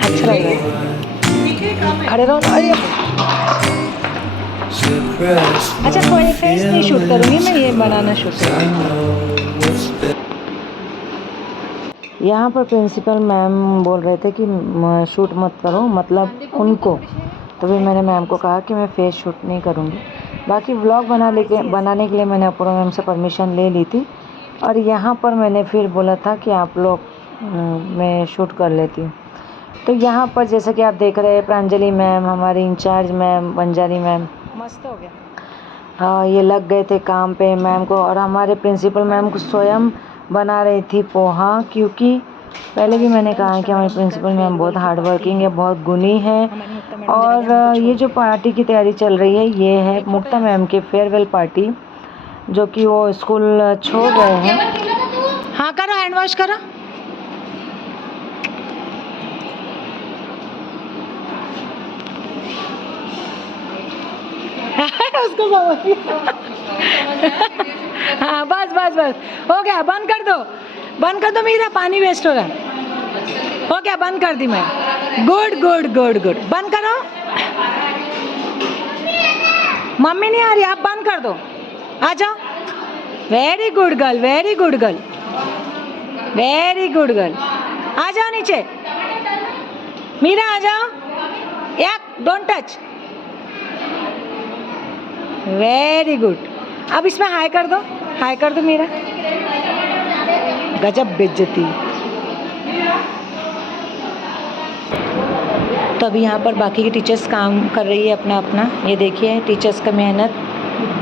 अच्छा लग रहा है। खड़े रहो ना। अरे अच्छा, कोई फेस नहीं शूट करूँगी मैं, ये बनाना शूट करूँगी। यहाँ पर प्रिंसिपल मैम बोल रहे थे कि शूट मत करो, मतलब उनको। तो भी मैंने मैम को कहा कि मैं फेस शूट नहीं करूँगी। बाकी व्लॉग बनाने के लिए मैंने अपूर्वा मैम से परमिशन ले ली थी। और यहाँ पर मैंने फिर बोला था कि आप लोग मैं शूट कर लेती हूँ। तो यहाँ पर जैसे कि आप देख रहे हैं, प्रांजलि मैम, हमारी इंचार्ज मैम, बंजारी मैम, मस्त हो गया। हाँ, ये लग गए थे काम पे मैम को। और हमारे प्रिंसिपल मैम को स्वयं बना रही थी पोहा, क्योंकि पहले भी मैंने कहा है कि हमारी प्रिंसिपल मैम बहुत हार्ड वर्किंग है, बहुत गुणी है। और ये जो पार्टी की तैयारी चल रही है, ये है मुक्ता मैम के फेयरवेल पार्टी, जो कि वो स्कूल छोड़ गए हैं। हाँ करो, हैंड वॉश करो। उसको हाँ बस बस बस हो गया, बंद कर दो, बंद कर दो मीरा, पानी वेस्ट हो रहा है। हो गया, बंद कर दी मैं। गुड गुड गुड गुड, बंद करो। मम्मी नहीं आ रही, आप बंद कर दो, आ जाओ। Very good girl, very good girl, very good girl. आ जाओ नीचे, मीरा आ जाओ। एक डोंट टच। Very good. अब इसमें हाय कर दो, हाय कर दो मीरा। गजब बेइज्जती। तो अभी यहाँ पर बाकी की टीचर्स काम कर रही है अपना अपना। ये देखिए टीचर्स का मेहनत,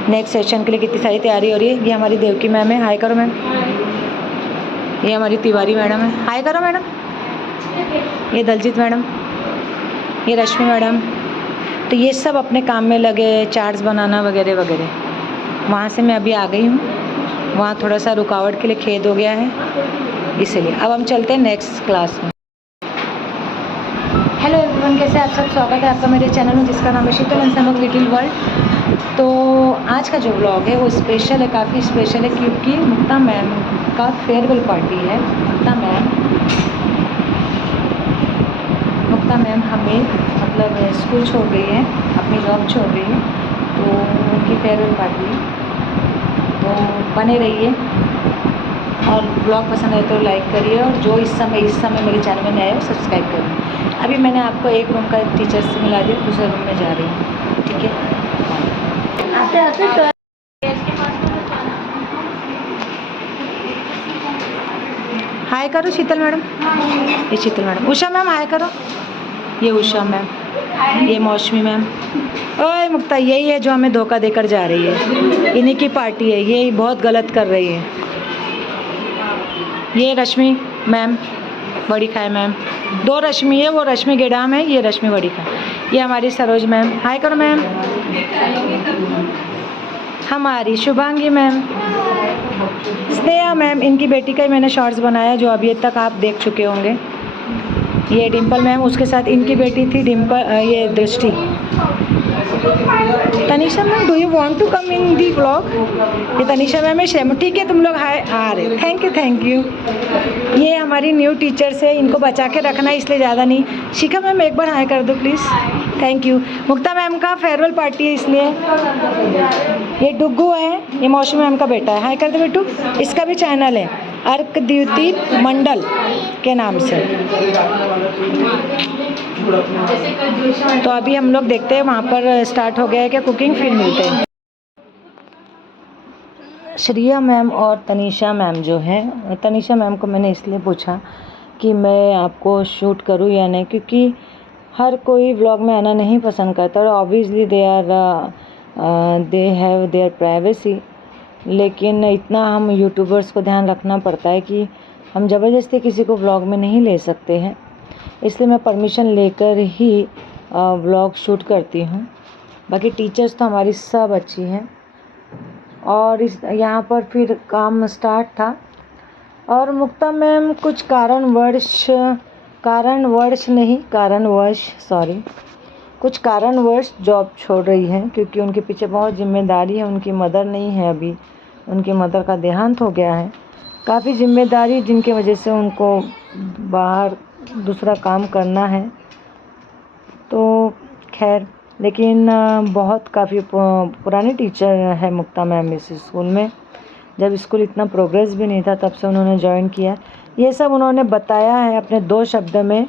नेक्स्ट सेशन के लिए कितनी सारी तैयारी हो रही है। ये हमारी देवकी मैम है, हाय करो मैम। ये हमारी तिवारी मैडम है, हाय करो मैडम। ये दलजीत मैडम, ये रश्मि मैडम। तो ये सब अपने काम में लगे, चार्ट्स बनाना वगैरह वगैरह। वहाँ से मैं अभी आ गई हूँ, वहाँ थोड़ा सा रुकावट के लिए खेद हो गया है, इसीलिए अब हम चलते हैं नेक्स्ट क्लास में। हेलो एवरीवन, कैसे आप सब? स्वागत है आपका मेरे चैनल में, जिसका नाम है शीतल एंड समक लिटिल वर्ल्ड। तो आज का जो ब्लॉग है वो स्पेशल है, काफ़ी स्पेशल है, क्योंकि मुक्ता मैम का फेयरवेल पार्टी है। मुक्ता मैम हमें मतलब स्कूल छोड़ गई है, अपनी जॉब छोड़ रही है, तो उनकी फेयरवेल पार्टी है। तो बने रहिए, और ब्लॉग पसंद आए तो लाइक करिए, और जो इस समय मेरे चैनल में नए हो सब्सक्राइब करिए। अभी मैंने आपको एक रूम का टीचर से मिला दिया, दूसरे रूम में जा रही हूँ, ठीक है। आते आते हाय करो शीतल मैडम, ये शीतल मैडम। उषा मैम हाय करो, ये उषा मैम, ये मौसमी मैम। ओए मुक्ता, यही है जो हमें धोखा देकर जा रही है, इन्हीं की पार्टी है, ये बहुत गलत कर रही है। ये रश्मि मैम, बड़ी खाए मैम, दो रश्मि है, वो रश्मि गेडाम है, ये रश्मि बड़ी खाए। ये हमारी सरोज मैम, हाय करो मैम। हमारी शुभांगी मैम, स्नेहा मैम, इनकी बेटी का ही मैंने शॉर्ट्स बनाया जो अभी तक आप देख चुके होंगे। ये डिम्पल मैम, उसके साथ इनकी बेटी थी डिम्पल, ये Drishti. Tanisha ma'am, do you want to come in the vlog? ये तनीषा मैम है, शेम, ठीक है तुम लोग हाय आ रहे, थैंक यू थैंक यू। ये हमारी न्यू टीचर्स है, इनको बचा के रखना है, इसलिए ज़्यादा नहीं। शिखा मैम एक बार हाय कर दो please, thank you. Mukta ma'am का फेयरवेल पार्टी है इसलिए। ये डुग्गू है, ये मौसमी मैम का बेटा है, हाय कर दो बेटू। इसका भी चैनल है, अर्क द्युति मंडल के नाम से। तो अभी हम लोग देखते हैं वहाँ पर स्टार्ट हो गया है क्या कुकिंग, फिर मिलते हैं। श्रिया मैम और तनीषा मैम जो है, तनीषा मैम को मैंने इसलिए पूछा कि मैं आपको शूट करूं या नहीं, क्योंकि हर कोई व्लॉग में आना नहीं पसंद करता, और obviously they have their privacy. लेकिन इतना हम यूट्यूबर्स को ध्यान रखना पड़ता है कि हम ज़बरदस्ती किसी को व्लॉग में नहीं ले सकते हैं। इसलिए मैं परमिशन लेकर ही व्लॉग शूट करती हूँ। बाकी टीचर्स तो हमारी सब अच्छी हैं। और इस यहाँ पर फिर काम स्टार्ट था और मुक्ता मैम कुछ कारणवश जॉब छोड़ रही हैं, क्योंकि उनके पीछे बहुत जिम्मेदारी है। उनकी मदर नहीं है अभी, उनकी मदर का देहांत हो गया है। काफ़ी जिम्मेदारी जिनकी वजह से उनको बाहर दूसरा काम करना है। तो खैर, लेकिन बहुत काफ़ी पुरानी टीचर है मुक्ता मैम इस स्कूल में। जब स्कूल इतना प्रोग्रेस भी नहीं था तब से उन्होंने ज्वाइन किया। ये सब उन्होंने बताया है अपने 2 शब्द में,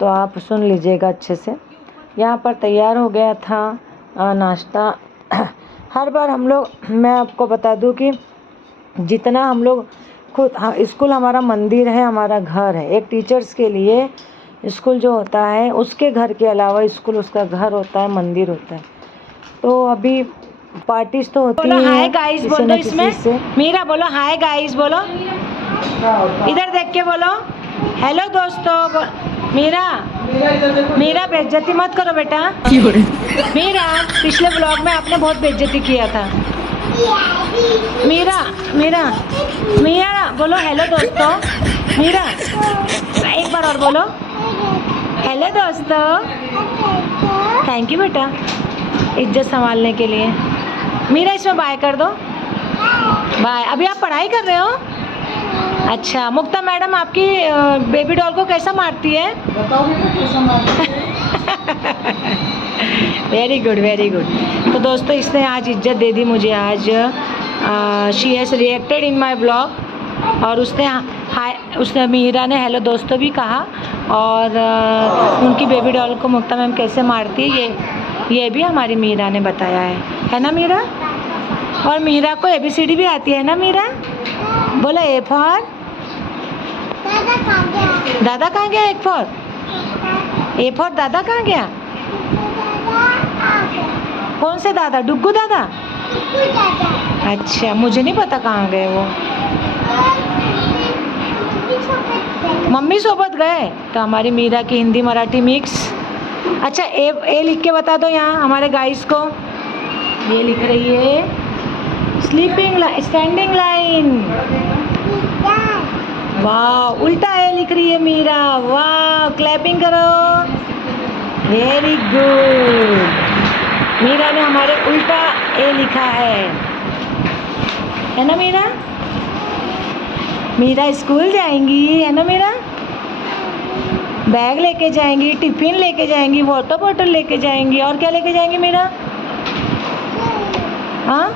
तो आप सुन लीजिएगा अच्छे से। यहाँ पर तैयार हो गया था नाश्ता। हर बार हम लोग, मैं आपको बता दूं कि जितना हम लोग खुद, स्कूल हमारा मंदिर है, हमारा घर है। एक टीचर्स के लिए स्कूल जो होता है उसके घर के अलावा स्कूल उसका घर होता है, मंदिर होता है। तो अभी पार्टीज तो होती हैं। हाय गाइस बोल दो इसमें। मीरा बोलो हाय गाइस बोलो, इधर देख के बोलो हेलो दोस्तों। मीरा बेइज्जती मत करो बेटा। मीरा, पिछले ब्लॉग में आपने बहुत बेइज्जती किया था। मीरा बोलो हेलो दोस्तों। मीरा, एक बार और बोलो हेलो दोस्तों। थैंक यू बेटा इज्जत संभालने के लिए। मीरा, इसमें बाय कर दो। बाय। अभी आप पढ़ाई कर रहे हो? अच्छा, मुक्ता मैडम आपकी बेबी डॉल को कैसा मारती है? Very good, very good. तो दोस्तों, इसने आज इज्जत दे दी मुझे। आज she has reacted in my blog और उसने मीरा ने हेलो दोस्तों भी कहा। और उनकी बेबी डॉल को मुक्ता मैम कैसे मारती है ये भी हमारी मीरा ने बताया है ना मीरा? और मीरा को ABCD भी आती है ना मीरा? बोला A फॉर दादा कहाँ गया? A फॉर दादा कहाँ गया? कौन से दादा? डुग्गू दादा? अच्छा, मुझे नहीं पता कहाँ गए वो। मम्मी सोबत गए। तो हमारी मीरा की हिंदी मराठी मिक्स। अच्छा, ए लिख के बता दो यहाँ हमारे गाइस को। ये लिख रही है स्टैंडिंग लाइन। वाह, उल्टा ए लिख रही है मीरा। वाह, क्लैपिंग करो। Very good. मीरा ने हमारे उल्टा ए लिखा है ना मीरा? मीरा स्कूल जाएंगी, है ना मीरा? बैग लेके जाएंगी, टिफिन लेके जाएंगी, वाटर बॉटल लेके जाएंगी। और क्या लेके जाएंगी मीरा? हाँ,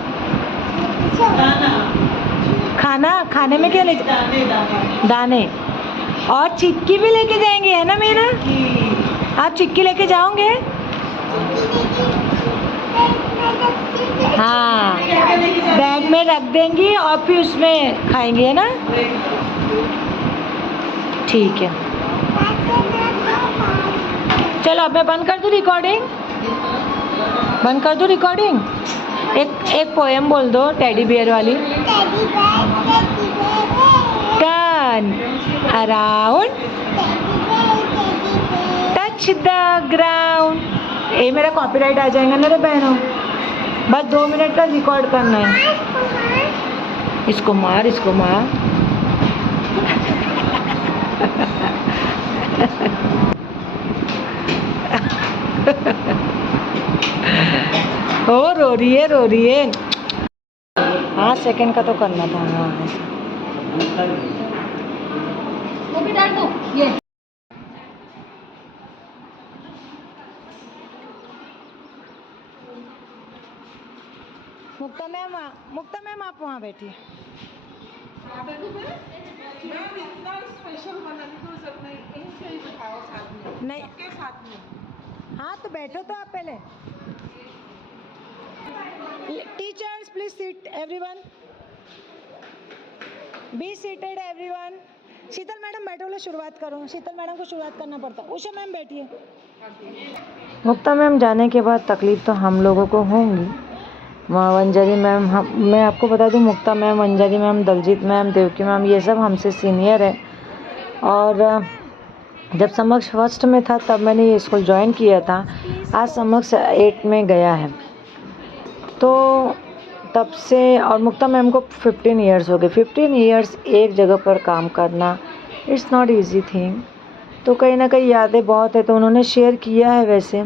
खाने में क्या ले? दाने। और चिक्की भी लेके जाएंगे, है ना मीरा? आप चिक्की लेके जाओगे? हाँ, बैग में रख देंगी और फिर उसमें खाएंगे, है ना? ठीक है, चलो अब मैं बंद कर दूँ रिकॉर्डिंग। एक पोएम बोल दो टेडी बियर वाली। Turn around, touch the ground. ये मेरा कॉपीराइट आ जाएगा ना रे बहनों। बस 2 मिनट का रिकॉर्ड करना है। इसको मार। ओ रो रही है। 5 सेकंड का तो करना था। हाँ, वो भी डाल दो ये। मुक्ता मैम आप वहाँ बैठिए। नहीं, हाँ तो बैठो तो आप पहले। Teachers please sit, everyone be seated everyone. Sheetal madam बैठो, बोले शुरुआत करो। शीतल मैडम को शुरुआत करना पड़ता। उषा मैम बैठिए। मुक्ता मैम जाने के बाद तकलीफ तो हम लोगों को होंगी। अंजलि मैम, मैं आपको बता दूं, Mukta ma'am, Anjali ma'am, Daljeet ma'am, Devki ma'am, ये सब हमसे सीनियर है। और जब समक्ष फर्स्ट में था तब मैंने ये स्कूल ज्वाइन किया था, आज समक्ष 8 में गया है। तो तब से और मुक्ता मैम को 15 ईयर्स हो गए। 15 ईयर्स एक जगह पर काम करना इट्स नॉट इजी थिंग। तो कहीं ना कहीं यादें बहुत है, तो उन्होंने शेयर किया है वैसे।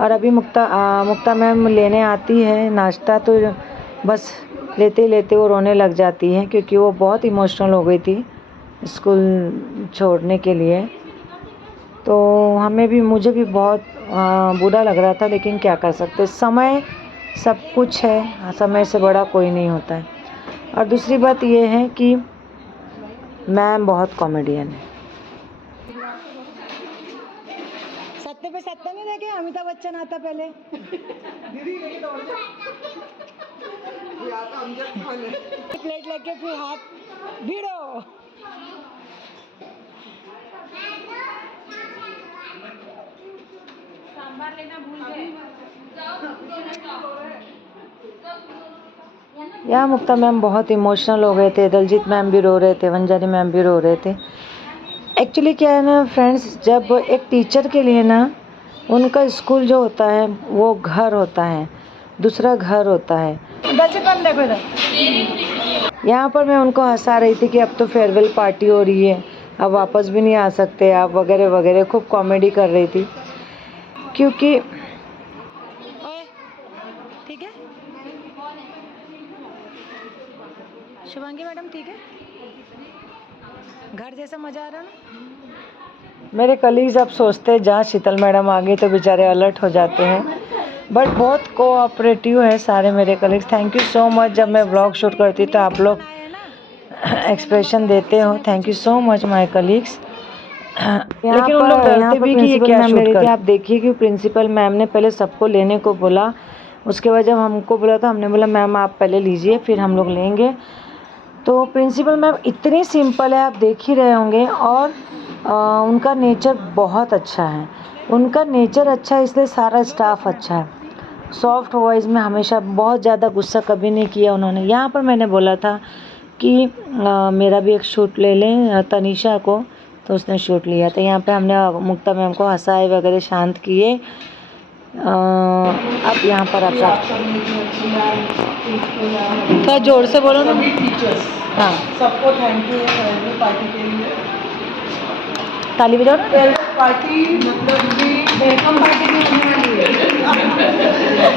और अभी मुक्ता मैम लेने आती है नाश्ता, तो बस लेते लेते वो रोने लग जाती है, क्योंकि वो बहुत इमोशनल हो गई थी स्कूल छोड़ने के लिए। तो मुझे भी बहुत बुरा लग रहा था, लेकिन क्या कर सकते, समय सब कुछ है, समय से बड़ा कोई नहीं होता है। और दूसरी बात ये है कि मैम बहुत कॉमेडियन है। सत्य पे सत्य नहीं देखे, अमिताभ बच्चन आता पहले। प्लेट लेके फिर हाथ भिड़ो। सांभर लेना भूल गए। यहाँ मुक्ता मैम बहुत इमोशनल हो गए थे, दलजीत मैम भी रो रहे थे, वंजारी मैम भी रो रहे थे। एक्चुअली क्या है ना फ्रेंड्स, जब एक टीचर के लिए ना उनका स्कूल जो होता है वो घर होता है, दूसरा घर होता है। दलजीत मैम देखो इधर। यहाँ पर मैं उनको हंसा रही थी कि अब तो फेयरवेल पार्टी हो रही है, अब वापस भी नहीं आ सकते आप, वगैरह वगैरह, खूब कॉमेडी कर रही थी। क्योंकि ठीक है शिवांगी मैडम, ठीक है, घर जैसा मज़ा आ रहा ना। मेरे कलीग्स अब सोचते हैं जहाँ शीतल मैडम आ गई तो बेचारे अलर्ट हो जाते हैं, बट बहुत कोऑपरेटिव है सारे मेरे colleagues. Thank you so much. जब मैं व्लॉग शूट करती तो आप लोग एक्सप्रेशन देते हो, thank you so much my colleagues. लेकिन उन लोग डरते भी कि ये क्या शूट कर। आप देखिए कि प्रिंसिपल मैम ने पहले सबको लेने को बोला, उसके बाद जब हमको बोला तो हमने बोला मैम आप पहले लीजिए फिर हम लोग लेंगे। तो प्रिंसिपल मैम इतनी सिंपल है, आप देख ही रहे होंगे। और उनका नेचर बहुत अच्छा है, उनका नेचर अच्छा है इसलिए सारा स्टाफ अच्छा है। सॉफ्ट वॉइस में हमेशा, बहुत ज़्यादा गुस्सा कभी नहीं किया उन्होंने। यहाँ पर मैंने बोला था कि मेरा भी एक शूट ले लें तनीषा को, तो उसने शूट लिया था। यहाँ पे हमने मुक्ता मैम को हंसाए वगैरह, शांत किए। अब यहाँ पर आप थोड़ा जोर से बोलो ना। टीचर्स, हाँ, सबको थैंक यू फेयरवेल पार्टी के लिए। ताली बजाओ ना। फेयरवेल पार्टी मतलब कि वेलकम पार्टी भी होने वाली है।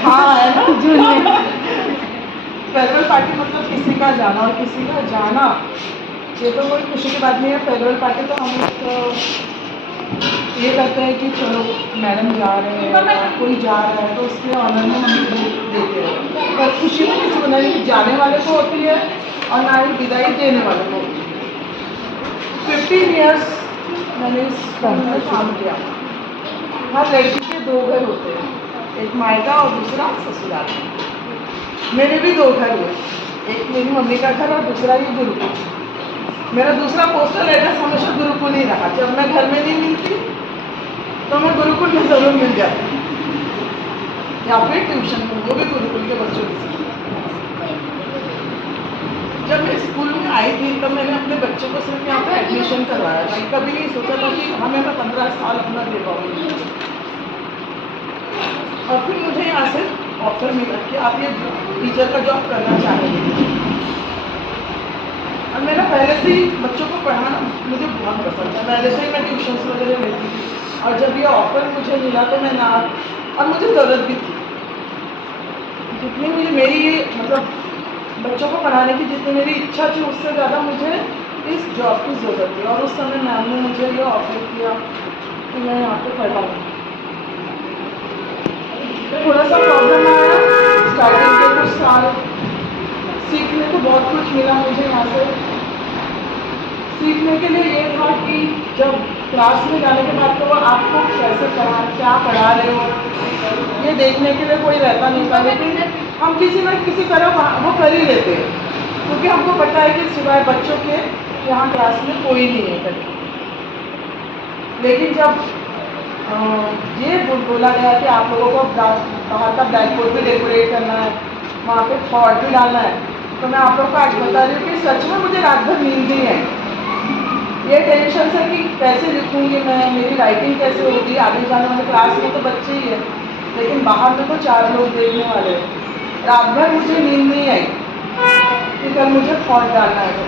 हाँ है ना, जून में। फेयरवेल पार्टी मतलब किसी का जाना, और किसी का जाना ये तो कोई खुशी की बात नहीं है। फेयरवेल पार्टी तो हम लोग ये करते हैं कि चलो मैडम जा रहे हैं, कोई जा रहा है तो उसके ऑनर में हम देते हैं। पर खुशी में किसी को नहीं जाने वाले को होती है और ना ही विदाई देने वाले को होती है। 15 ईयर्स मैंने इस स्कूल में काम किया। हर लड़की के 2 घर होते हैं, एक मायका और दूसरा ससुराल। मेरे भी 2 घर हुए, एक मेरी मम्मी का घर और दूसरा ये गुरुकुल। मेरा दूसरा पोस्टल एड्रेस हमेशा गुरुकुल ही रहा। जब मैं घर में नहीं मिलती तो मैं गुरुकुल में ज़रूर मिल जाती, या फिर ट्यूशन में, वो भी गुरुकुल के बच्चों के साथ। जब मैं स्कूल में आई थी तब मैंने अपने बच्चों को सिर्फ यहाँ पे एडमिशन करवाया था। कभी नहीं सोचा था कि हमें मैं 15 साल अपना दे पाऊँगी। और फिर मुझे यहाँ से ऑफर मिला कि आप ये टीचर का जॉब करना चाहेंगे। और मेरा पहले से ही बच्चों को पढ़ाना मुझे बहुत पसंद है, पहले से ही मैं ट्यूशन्स वगैरह लेती थी। और जब ये ऑफ़र मुझे मिला तो मैं ना, और मुझे ज़रूरत भी थी, जितनी मुझे मेरी मतलब बच्चों को पढ़ाने की जितनी मेरी इच्छा थी उससे ज़्यादा मुझे इस जॉब की ज़रूरत थी। और उस समय मैम ने मुझे ये ऑफ़र किया कि मैं यहाँ पे पढ़ाऊँ। थोड़ा सा प्रॉब्लम आया स्टार्टिंग के कुछ साल, सीखने को बहुत कुछ मिला मुझे यहाँ से। सीखने के लिए ये था कि जब क्लास में जाने के बाद तो वो आपको कैसे क्या पढ़ा रहे हो ये देखने के लिए कोई रहता नहीं था, लेकिन हम किसी न किसी तरह वो कर ही लेते हैं, क्योंकि हमको पता है कि सिवाय बच्चों के यहाँ क्लास में कोई नहीं है करके। लेकिन जब ये बोला गया कि आप लोगों को बाहर का ब्लैक बोर्ड भी डेकोरेट करना है, वहाँ पे थॉट भी डालना है, तो मैं आप लोग को आज बता रही हूँ कि सच में मुझे रात भर नींद नहीं है। ये टेंशन से कि कैसे लिखूँगी मैं, मेरी राइटिंग कैसे होगी, आगे जाने वाले क्लास में तो बच्चे ही है, लेकिन बाहर में तो 4 लोग देखने वाले हैं। रात भर मुझे नींद नहीं आई कि कल मुझे फॉल्ट डालना है।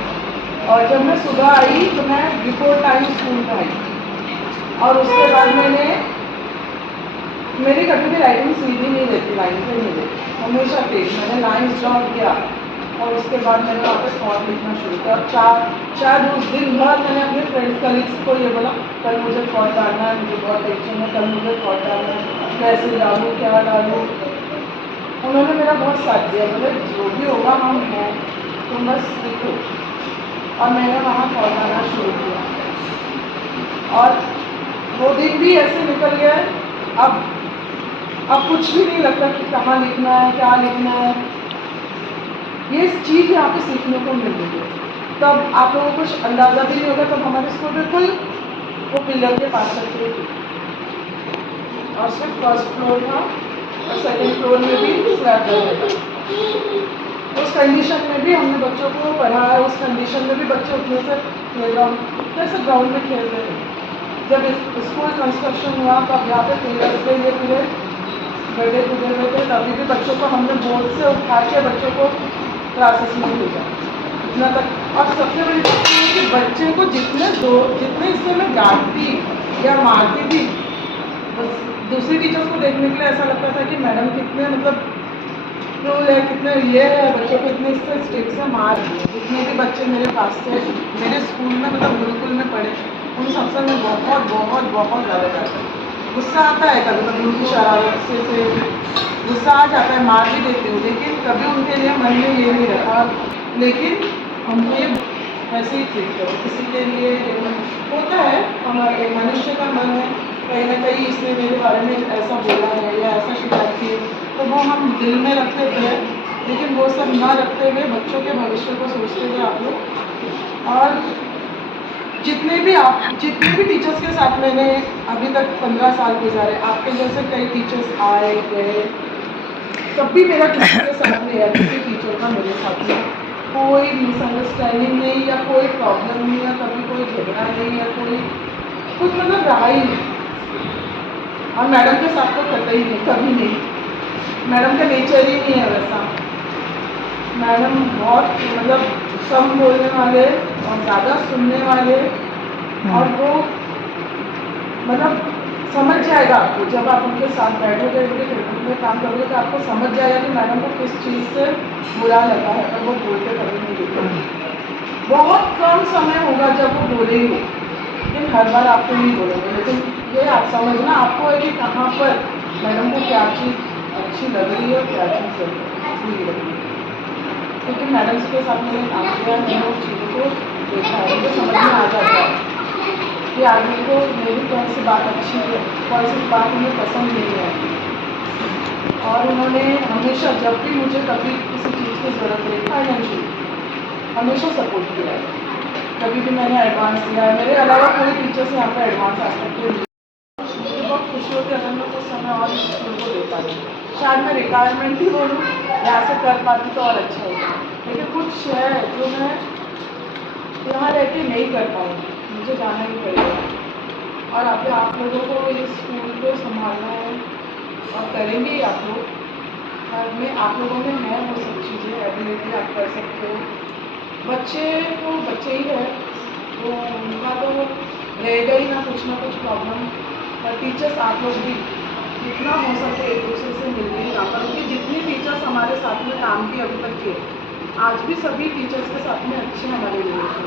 और जब मैं सुबह आई तो मैं बिफोर टाइम स्कूल में आई, और उसके बाद मेरी कभी भी राइटिंग सीधी नहीं रहती, लाइन पे नहीं रहती, हमेशा तेज। मैंने लाइन ड्रॉ किया और उसके बाद मैंने वहाँ पे थॉट लिखना शुरू किया। और चार उस दिन भर मैंने अपने फ्रेंड्स कलीग्स को ये बोला, कल मुझे थॉट डालना है, मुझे बहुत टेंशन है, कल मुझे थॉट डालना है, कैसे डालूँ, क्या डालूँ। उन्होंने मेरा बहुत साथ दिया, बोले जो भी होगा हम हैं, तुम बस सीखो। और मैंने वहाँ थॉट डालना शुरू किया और वो दिन भी ऐसे निकल गए। अब कुछ भी नहीं लगता कि कहाँ लिखना है, क्या लिखना है। ये चीज़ यहाँ पे सीखने को मिल रही है। तब आप लोगों को कुछ अंदाज़ा भी नहीं होगा, तब हमारे स्कूल बिल्कुल वो पिलर के पास रखते थे और सिर्फ फर्स्ट फ्लोर था और सेकंड फ्लोर में भी स्लैब था। उस कंडीशन में भी हमने बच्चों को पढ़ाया, उस कंडीशन में भी बच्चे उठने से प्लेग्राउंड जैसे ग्राउंड में खेलते थे। जब स्कूल कंस्ट्रक्शन हुआ तब यहाँ पे पिलर्स पे ये पूरे गड्ढे खुदे हुए थे, तभी भी बच्चों को हमने बोर्ड से उठा के बच्चों को क्लासेस में भेजा इतना तक। और सबसे बड़ी बात ये है कि बच्चे को जितने हिस्से में डांटती या मारती थी, बस दूसरी टीचर्स को देखने के लिए ऐसा लगता था कि मैडम कितने मतलब क्रूल है, कितने ये है, बच्चों को इतने इससे स्ट्रिक्ट से मार रही है। जितने भी बच्चे मेरे पास से मेरे स्कूल में मतलब गुरुकुल में पढ़े, उन सबसे मैं बहुत बहुत बहुत ज़्यादा डरता हूँ। गुस्सा आता है कभी कभी उनकी शरारत से गुस्सा आ जाता है, मार भी देती हूँ, लेकिन कभी उनके लिए मन में ये नहीं रखा। लेकिन हमको ये वैसे ही ट्रीट करो, किसी के लिए होता है, हमारे मनुष्य का मन है, कहीं ना कहीं इसने मेरे बारे में ऐसा बोला है या ऐसा शिकायत की, तो वो हम दिल में रखते थे। लेकिन वो सब ना रखते हुए बच्चों के भविष्य को सोचते हुए आप लोग, और जितने भी टीचर्स के साथ मैंने अभी तक 15 साल गुजारे, आपके जैसे कई टीचर्स आए गए, तब भी मेरा किसी के साथ नहीं है, किसी टीचर का मेरे साथ में कोई मिसअंडरस्टैंडिंग नहीं या कोई प्रॉब्लम नहीं या कभी कोई झगड़ा नहीं या कोई कुछ मतलब रहा ही नहीं। और मैडम के साथ तो कतई नहीं, कभी नहीं। मैडम का नेचर ही नहीं है वैसा। मैडम बहुत मतलब कम बोलने वाले और ज़्यादा सुनने वाले, और वो मतलब समझ जाएगा आपको, जब आप उनके साथ बैठोगे उनके ट्रीटमेंट में काम करोगे तो आपको समझ जाएगा कि मैडम को किस चीज़ से बुरा लगा है, और वो बोलते कभी नहीं दिखते। बहुत कम समय होगा जब वो बोलेंगे, लेकिन हर बार आपको नहीं बोलेंगे। लेकिन ये आप समझना आपको है कि कहाँ पर मैडम को क्या चीज़ अच्छी लग रही है और क्या चीज़ बुरी लग रही है। क्योंकि मैडम्स के साथ मैंने काम किया है, मैंने उस चीज़ों को देखा है, मुझे समझ में आ जाता है कि आदमी को मेरी कौन सी बात अच्छी है, कौन सी बात उन्हें पसंद नहीं है। और उन्होंने हमेशा जब भी मुझे कभी किसी चीज़ की ज़रूरत रही, फाइनेंशियल हमेशा सपोर्ट किया है। कभी भी मैंने एडवांस दिया है, मेरे अलावा कोई टीचर्स यहाँ पर एडवांस आ सकते हैं। मुझे बहुत खुशी होती है अगर मैं कुछ समय और इस स्कूल को दे पाती। शायद मैं रिटायरमेंट ही बोलूँ, यहाँ से कर पाती तो और अच्छा होता, लेकिन कुछ है जो मैं यहाँ रह के नहीं कर पाऊँगी, मुझे जाना ही पड़ेगा। और आप लोगों को इस स्कूल को संभालना है और करेंगे ही आप लोग। और में आप लोगों में है वो सब चीज़ें, एबिलिटी आप कर सकते हो। बच्चे तो बच्चे ही है, वो उनका तो रहेगा ही ना कुछ प्रॉब्लम। और टीचर्स आप लोग भी जितना हो सके एक दूसरे से मिलते ही काम करो, क्योंकि जितनी टीचर्स हमारे साथ में काम की अभी तक किए, आज भी सभी टीचर्स के साथ में अच्छे हमारे रिलेशन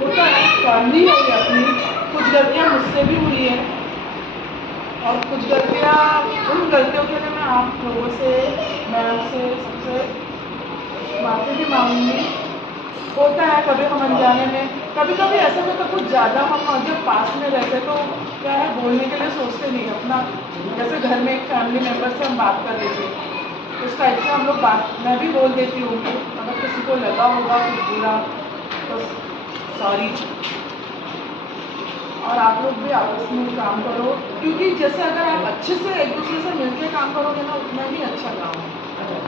होता है। फैमिली है ये अपनी, कुछ गलतियाँ मुझसे भी हुई हैं और कुछ गलतियाँ, उन गलतियों के लिए मैं आप लोगों से, मैम से, सबसे माफ़ी भी मांगूंगी। होता है कभी हम अनजाने में, कभी कभी ऐसा होता कुछ ज़्यादा हम जब पास में रहते तो क्या है, बोलने के लिए सोचते नहीं अपना, जैसे घर में एक फैमिली मेम्बर से हम बात कर रहे थे उस टाइप से हम लोग बात, मैं भी बोल देती हूँ। अगर किसी को लगा होगा कुछ बुरा तो सॉरी। और आप लोग भी आपस में काम करो, क्योंकि जैसे अगर आप अच्छे से एक दूसरे से मिलकर काम करोगे ना, उतना ही अच्छा काम है।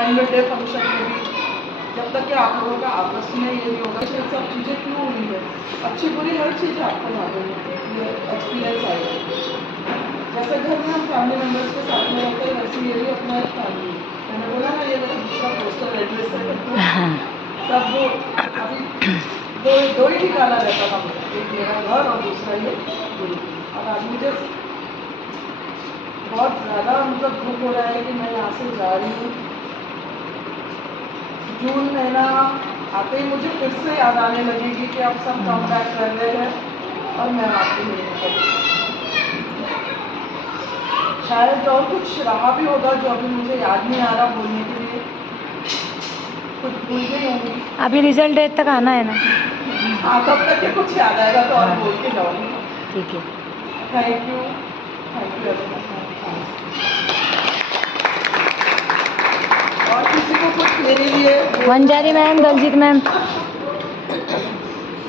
एनुअल डे फंक्शन में भी जब तक कि आप लोगों का आपस में ये नहीं होगा ये सब चीज़ें क्यों हुई है, अच्छी बुरी हर चीज़ आपको मालूम है, ये एक्सपीरियंस आएगा। जैसे घर में हम फैमिली मेम्बर्स के साथ में रहते हैं वैसे ये भी अपना एक फैमिली है। मैंने बोला ना ये मेरा दूसरा पोस्टल एड्रेस है करके सब वो अभी दो ही ठिकाना रहता था मेरा, एक मेरा घर और दूसरा ये गुरुकुल। और आज मुझे बहुत ज़्यादा मतलब दुख हो रहा है कि मैं यहाँ से जा रही हूँ। जून महीना आते ही मुझे फिर से याद आने लगेगी कि अब सब कम बैक कर रहे हैं और मैं आती नहीं। शायद और कुछ रहा भी होगा जो अभी मुझे याद नहीं आ रहा बोलने के लिए, कुछ भूल गई होंगी। अभी रिजल्ट डेट तक आना है ना? हाँ तब तक के कुछ याद आएगा तो और बोल के जाऊँगी। ठीक है। Thank you very much. और किसी को कुछ मेरे लिए Wanjari ma'am, Daljeet ma'am.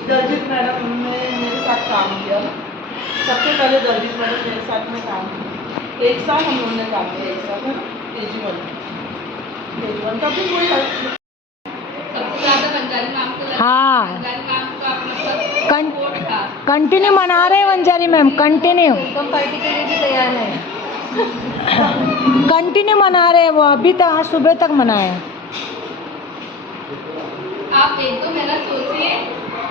Daljeet madam ने मेरे साथ काम किया ना, सबसे पहले दलजीत मैडम मेरे साथ में काम किया, एक साल हम लोगों ने काम किया, एक साल है ना KG1 का भी कोई सबसे ज़्यादा वंजारी मैम को लगा। हाँ। वंजारी मैम का अपना सपोर्ट था। कंटिन्यू मना रहे हैं Wanjari ma'am, continue welcome party के लिए भी तैयार है। कंटिन्यू मना रहे हैं वो, अभी तक आज सुबह तक मनाए। आप 1-2 महीना सोचिए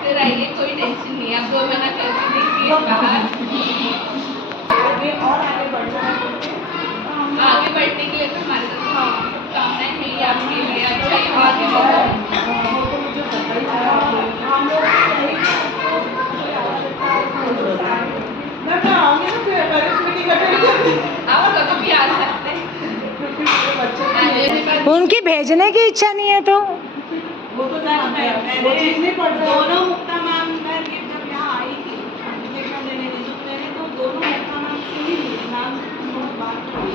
फिर आइए, कोई टेंशन नहीं है। आप 2 महीना कर दीजिए बाहर। और आगे बढ़ना है। आगे बढ़ने के लिए तो हमारे साथ शुभकामनाएं हैं आपके लिए। अच्छा ही आगे बढ़ो। वो तो मुझे पता ही है आप लोग। हम लोग मैं आऊँगी ना फिर पेरेंट्स मीटिंग अटेंड करने। आप कभी भी आ सकते हैं। क्योंकि मेरे बच्चे को उनकी भेजने की इच्छा नहीं है तो वो तो वो चीज़ नहीं पढ़ रहा। दोनों मुक्ता मैम जब यहाँ आई थी एप्लीकेशन देने रिज्यूम देने, तो दोनों मुक्ता मैम से ही मिली, मैम से बहुत बात हुई।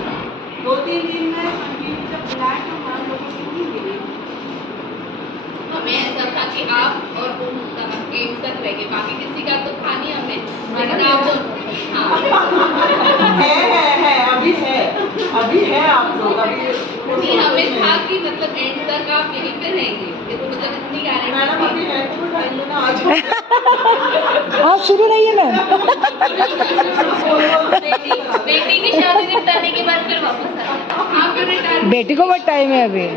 2-3 दिन में कंटिन्यू जब बुलाए तो मैम लोगों से ही मिली। हमें ऐसा था कि आप और वो मुक्ता मैम एक साथ रहेंगे, बाकी किसी का तो था नहीं हमें, लेकिन आप अभी है आप लोग अभी नहीं, हमें था कि मतलब एंड तक आप यहीं पे रहेंगे, तो मतलब इतनी मैडम गारंटी अभी है तो टाइम लेना आ जाओ। आप शुरू रहिए मैम। बेटी की शादी निपटाने के बाद फिर वापस आ आप रिटायर। बेटी को बहुत टाइम है अभी।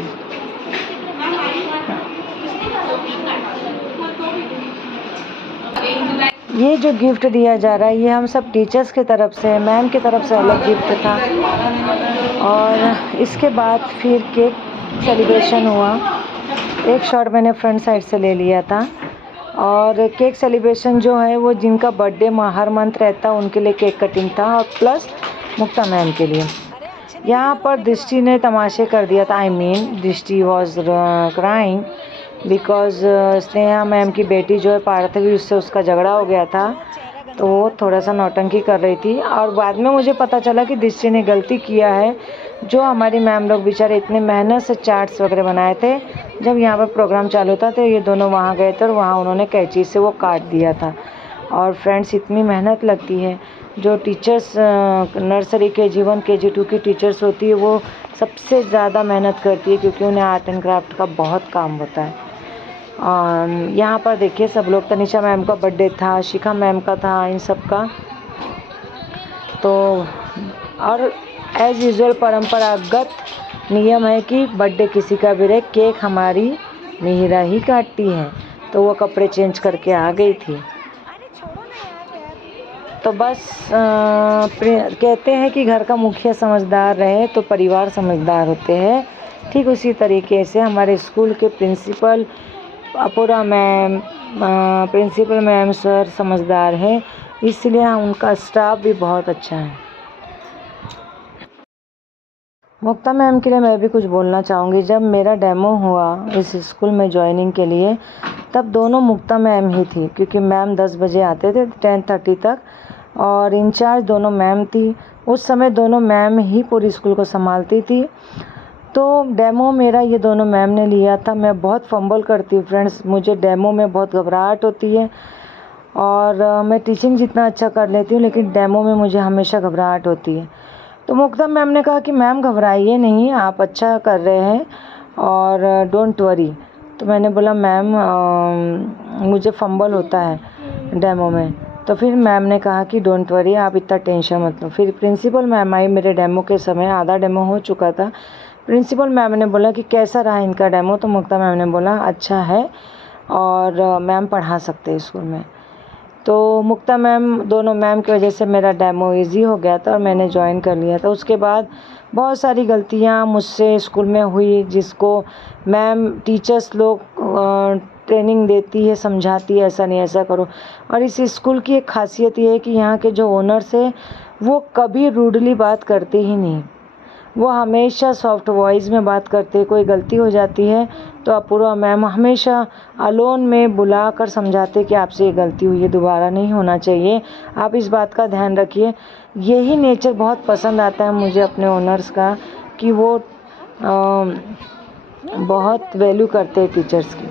ये जो गिफ्ट दिया जा रहा है ये हम सब टीचर्स की तरफ से, मैम की तरफ से अलग गिफ्ट था। और इसके बाद फिर केक सेलिब्रेशन हुआ। एक शॉट मैंने फ्रंट साइड से ले लिया था। और केक सेलिब्रेशन जो है वो जिनका बर्थडे हर मंथ रहता है उनके लिए केक कटिंग था, और प्लस मुक्ता मैम के लिए। यहाँ पर दृष्टि ने तमाशे कर दिया था। आई मीन दृष्टि was crying because Sneha ma'am की बेटी जो है पार्थवी, उससे उसका झगड़ा हो गया था, तो वो थोड़ा सा नौटंकी कर रही थी। और बाद में मुझे पता चला कि दृष्टि ने गलती किया है। जो हमारी मैम लोग बेचारे इतने मेहनत से चार्ट्स वगैरह बनाए थे, जब यहाँ पर प्रोग्राम चालू था तो ये दोनों वहाँ गए थे और वहाँ उन्होंने कैंची से वो काट दिया था। और फ्रेंड्स इतनी मेहनत लगती है, जो टीचर्स नर्सरी KG1 KG2 की टीचर्स होती है वो सबसे ज़्यादा मेहनत करती है, क्योंकि उन्हें आर्ट एंड क्राफ्ट का बहुत काम होता है। यहाँ पर देखिए सब लोग, तनिषा मैम का बर्थडे था, शिखा मैम का था, इन सब का। तो और एज़ यूजुअल परंपरागत नियम है कि बर्थडे किसी का भी रहे, केक हमारी मिहिरा ही काटती है। तो वो कपड़े चेंज करके आ गई थी। तो बस कहते हैं कि घर का मुखिया समझदार रहे तो परिवार समझदार होते हैं। ठीक उसी तरीके से हमारे स्कूल के principal Apoorva ma'am, principal ma'am sir समझदार हैं, इसलिए उनका स्टाफ भी बहुत अच्छा है। मुक्ता मैम के लिए मैं भी कुछ बोलना चाहूँगी। जब मेरा डेमो हुआ इस स्कूल में ज्वाइनिंग के लिए, तब दोनों मुक्ता मैम ही थी, क्योंकि मैम 10 बजे आते थे 10:30 तक, और इंचार्ज दोनों मैम थी। उस समय दोनों मैम ही पूरी स्कूल को संभालती थी। तो डेमो मेरा ये दोनों मैम ने लिया था। मैं बहुत फंबल करती हूँ फ्रेंड्स, मुझे डेमो में बहुत घबराहट होती है, और मैं टीचिंग जितना अच्छा कर लेती हूँ लेकिन डेमो में मुझे हमेशा घबराहट होती है। तो मुक्ता मैम ने कहा कि मैम घबराइए नहीं, आप अच्छा कर रहे हैं और डोंट वरी। तो मैंने बोला मैम मुझे फंबल होता है डेमो में। तो फिर मैम ने कहा कि डोंट वरी, आप इतना टेंशन मत लो। फिर प्रिंसिपल मैम आई मेरे डेमो के समय, आधा डेमो हो चुका था। प्रिंसिपल मैम ने बोला कि कैसा रहा इनका डेमो, तो मुक्ता मैम ने बोला अच्छा है और मैम पढ़ा सकते हैं स्कूल में। तो मुक्ता मैम, दोनों मैम की वजह से मेरा डेमो इजी हो गया था और मैंने ज्वाइन कर लिया था। उसके बाद बहुत सारी गलतियाँ मुझसे स्कूल में हुई, जिसको मैम टीचर्स लोग ट्रेनिंग देती है, समझाती है ऐसा नहीं ऐसा करो। और इस स्कूल की एक खासियत ये है कि यहाँ के जो ओनर्स है वो कभी रूडली बात करते ही नहीं, वो हमेशा सॉफ्ट वॉइस में बात करते। कोई गलती हो जाती है तो अपूर्वा मैम हमेशा अलोन में बुला कर समझाते कि आपसे ये गलती हुई है, दोबारा नहीं होना चाहिए, आप इस बात का ध्यान रखिए। यही नेचर बहुत पसंद आता है मुझे अपने ओनर्स का, कि वो बहुत वैल्यू करते हैं टीचर्स की।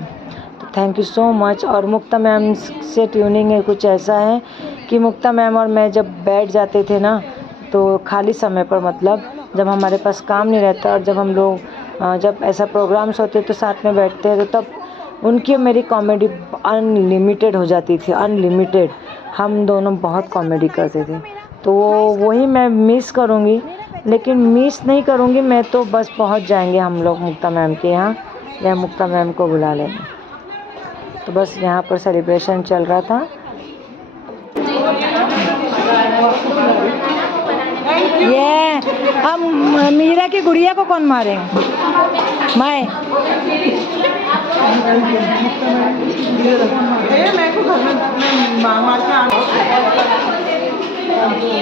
तो थैंक यू सो मच। और मुक्ता मैम से ट्यूनिंग है कुछ ऐसा है कि मुक्ता मैम और मैं जब बैठ जाते थे ना, तो खाली समय पर, मतलब जब हमारे पास काम नहीं रहता और जब हम लोग जब ऐसा प्रोग्राम्स होते तो साथ में बैठते हैं, तो तब उनकी और मेरी कॉमेडी अनलिमिटेड हो जाती थी, अनलिमिटेड। हम दोनों बहुत कॉमेडी करते थे, तो वही मैं मिस करूँगी। लेकिन मिस नहीं करूँगी मैं, तो बस पहुँच जाएंगे हम लोग मुक्ता मैम के यहाँ, या मुक्ता मैम को बुला लेंगे। तो बस यहाँ पर सेलिब्रेशन चल रहा था। ये अब मीरा की गुड़िया को कौन मारेगा? मैं मैं को घर में मार के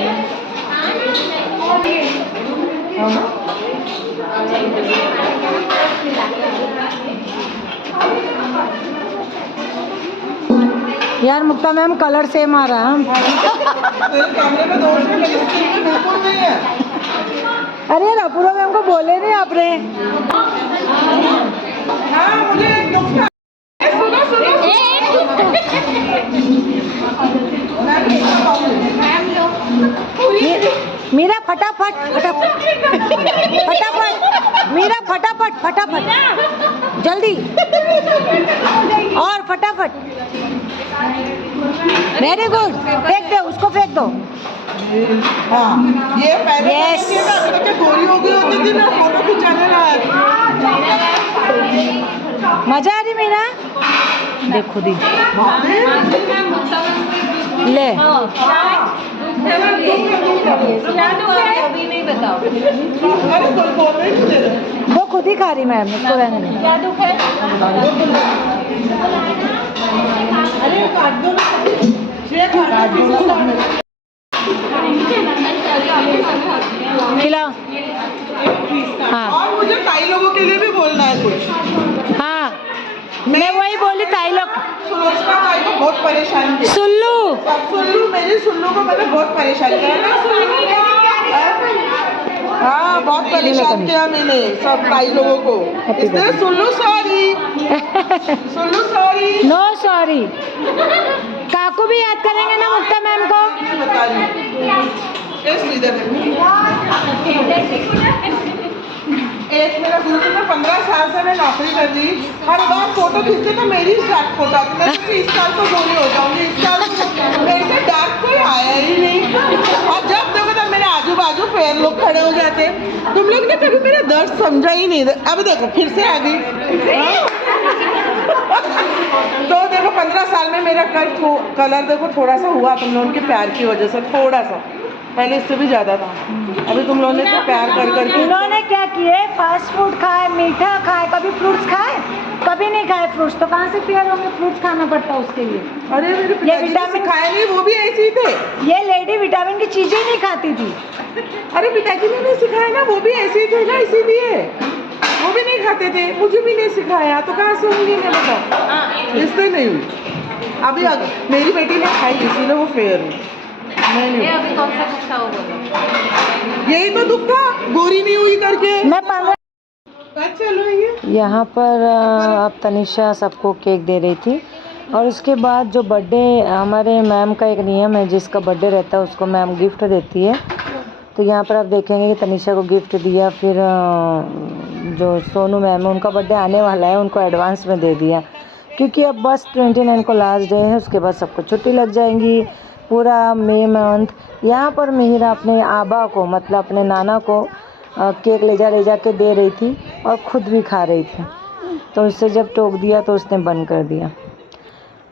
यार मुक्ता मैम कलर सेम आ रहा है। कैमरे में दोस्त है, मेरी स्क्रीन में बिल्कुल नहीं है। अरे यार अपूर्वा मैम को बोले नहीं आप रे। हाँ मुझे एक दुख था। सुनो सुनो मीरा फटाफट फटाफट फटाफट, मीरा फटाफट फटाफट जल्दी, और फटाफट। वेरी गुड, फेंक दो उसको, फेंक दो। हाँ ये पहले Yes. गोरी हो गई होती थी ना, फोटो खिंचाने मजा आ रही मीरा, देखो दी ले। अभी नहीं बताओ। वो खुद ही खा रही मैम, उसको रहने दो। क्या दुख है? अरे काट दो ना, ये काट दो। खिलाओ। हाँ और मुझे कई लोगों के लिए भी बोलना है कुछ। हाँ, मैं वही बोली ताई लोग। सुलोचना ताई को बहुत परेशान किया। सुल्लू मेरी सुल्लू को मैंने बहुत परेशान किया। हाँ बहुत परेशान किया मैंने सब ताई लोगों को, इसलिए Sullu sorry. Sullu sorry. No sorry. काकू भी याद करेंगे ना मुक्ता मैम को। बता रही एक मेरा ग्रुप में 15 साल से मैं नौकरी कर रही, हर बार फोटो खींचते तो मेरी स्टार्ट फोटो आती। मैं इस साल तो गोली हो जाऊंगी, इस साल मेरे से डार्क कोई आया ही नहीं। और जब देखो तब मेरे आजू बाजू फेयर लोग खड़े हो जाते। तुम लोग ने कभी मेरा दर्द समझा ही नहीं। अब देखो फिर से आ गई। तो देखो 15 साल में मेरा कलर देखो थोड़ा सा हुआ तुम लोगों के प्यार की वजह से, थोड़ा सा, पहले इससे भी ज़्यादा था। अभी तुम लोगों ने तो प्यार कर करके। इन्होंने क्या किए, फास्ट फूड खाए, मीठा खाए, कभी फ्रूट्स खाए, कभी नहीं खाए फ्रूट्स, तो कहाँ से फेयर होंगे? फ्रूट्स खाना पड़ता है उसके लिए। अरे मेरे पिताजी ने सिखाया नहीं, वो भी ऐसे ही थे। ये लेडी विटामिन की चीजें नहीं खाती थी। अरे पिताजी ने नहीं सिखाया ना, वो भी ऐसे ही थे ना, इसीलिए वो भी नहीं खाते थे, मुझे भी नहीं सिखाया, तो कहाँ से होंगी मैं बताओ। इसलिए नहीं हुई। अभी मेरी बेटी ने खाई इसीलिए वो फेयर हुई। ये अभी कौन सा खट्टा हो बोलो? यही तो दुख था, गोरी नहीं हुई करके। मैं चलो ये यहाँ पर अब तनिषा सबको केक दे रही थी। और उसके बाद जो बर्थडे, हमारे मैम का एक नियम है, जिसका बर्थडे रहता है उसको मैम गिफ्ट देती है। तो यहाँ पर आप देखेंगे कि तनिषा को गिफ्ट दिया, फिर जो सोनू मैम है उनका बर्थडे आने वाला है, उनको एडवांस में दे दिया, क्योंकि अब बस 29 को लास्ट डे है, उसके बाद सबको छुट्टी लग जाएंगी पूरा मई मंथ। यहाँ पर मिहिरा अपने आबा को मतलब अपने नाना को केक ले जा के दे रही थी और ख़ुद भी खा रही थी, तो उससे जब टोक दिया तो उसने बंद कर दिया।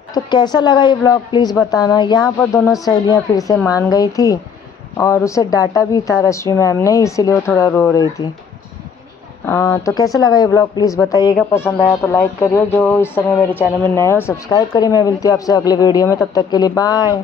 तो कैसा लगा ये ब्लॉग प्लीज़ बताना। यहाँ पर दोनों सहेलियाँ फिर से मान गई थी और उसे डांटा भी था रश्मि मैम ने, इसीलिए वो थोड़ा रो रही थी। तो कैसा लगा ये ब्लॉग प्लीज़ बताइएगा। पसंद आया तो लाइक करिए, जो इस समय मेरे चैनल में नए हो सब्सक्राइब करिए। मैं मिलती हूँ आपसे अगले वीडियो में, तब तक के लिए बाय।